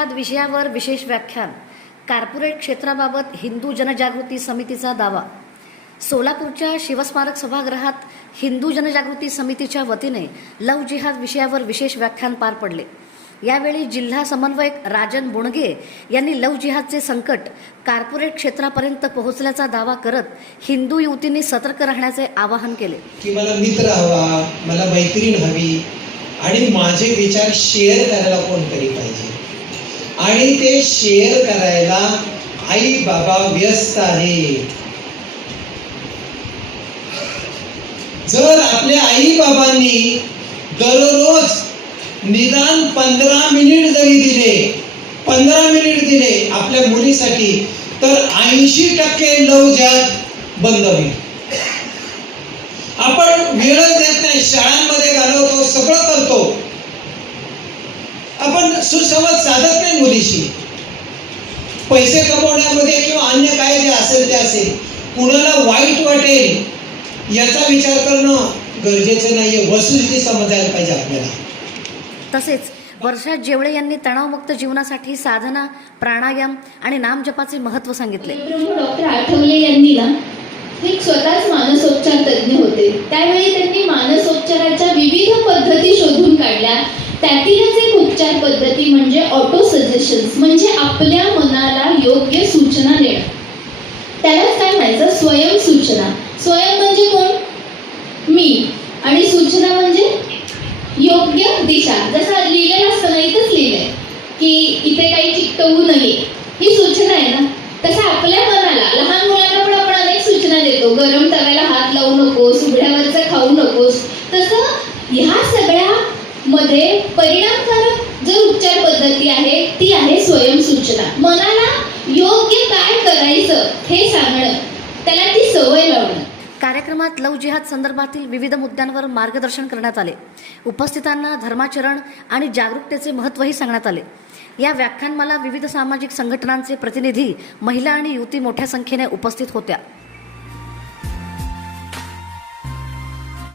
जिहाद विषयावर विशेष व्याख्यान. कॉर्पोरेट क्षेत्राबाबत हिंदू जनजागृती समितीचा दावा. सोलापूरच्या शिवस्मारक सभागृहात हिंदू जनजागृती समितीच्या वतीने लव जिहाद विषयावर विशेष व्याख्यान पार पडले. यावेळी जिल्हा समन्वयक राजन बुणगे यांनी लव जिहादचे संकट कॉर्पोरेट क्षेत्रापर्यंत पोहोचल्याचा दावा करत हिंदू युवतींनी सतर्क राहण्याचे आवाहन केले. की मला मित्र हवा, मला मैत्रीण हवी आणि माझे विचार शेअर करायला कोणतरी पाहिजे. आणि ते शेअर करायला आई बाबा व्यस्त आहे. जर आपल्या आई बाबांनी दररोज निदान 15 मिनिट जरी दिले, 15 मिनिट दिले आपल्या मुलीसाठी, तर 80% लव जिहाद बंद होईल. आपण वेळच देत नाही, शाळांमध्ये घालवतो, सगळं करतो, आपण सुसंवाद साधत नाही मुलीशी. पैसे कमवण्यामध्ये किंवा अन्य काय जे असेल ते असेल, कुणाला वाईट वाटेल याचा विचार करणं गरजेचं नाहीये. वस्तुस्थिती समजायला पाहिजे आपल्याला. तसेच वर्षा जेवळे यांनी तणावमुक्त जीवनासाठी साधना, प्राणायाम आणि नामजपाचे महत्त्व सांगितले. डॉक्टर आठवले यांनी ना एक स्वतःच मानसोपचार तज्ज्ञ होते. त्यावेळी त्यांनी मानसोपचाराच्या विविध पद्धती शोधून काढल्या. त्यातीलच एक उपचार पद्धती म्हणजे ऑटो सजेशन्स, म्हणजे आपल्या मनाला योग्य सूचना देणं. त्यालाच काय म्हणायचं, स्वयं सूचना. स्वयं म्हणजे कोण, मी, आणि सूचना म्हणजे योग्य दिशा. जसं लिहिलेलं असतं ना, इथंच लिहिलंय की इथे काही चिकटवू नये, ही सूचना आहे ना. तसं आपल्या मनाला, लहान मुलांना पण आपण अनेक सूचना देतो, गरम तव्याला हात लावू नकोस, उघड्यावरचं खाऊ नकोस. तसं ह्या सगळ्या मध्ये परिणामकारक जर उपचार पद्धती आहे ती आहे स्वयं सूचना. मनाला योग्य काय करायचं हे सांगणं, त्याला ती सवय लावणं. कार्यक्रमात लव जिहाद संदर्भातील विविध मुद्द्यांवर मार्गदर्शन करण्यात आले. उपस्थितांना धर्माचरण आणि जागरूकतेचे महत्त्वही सांगण्यात आले. या व्याख्यानमाला विविध सामाजिक संघटनांचे प्रतिनिधी, महिला आणि युवती मोठ्या संख्येने उपस्थित होत्या.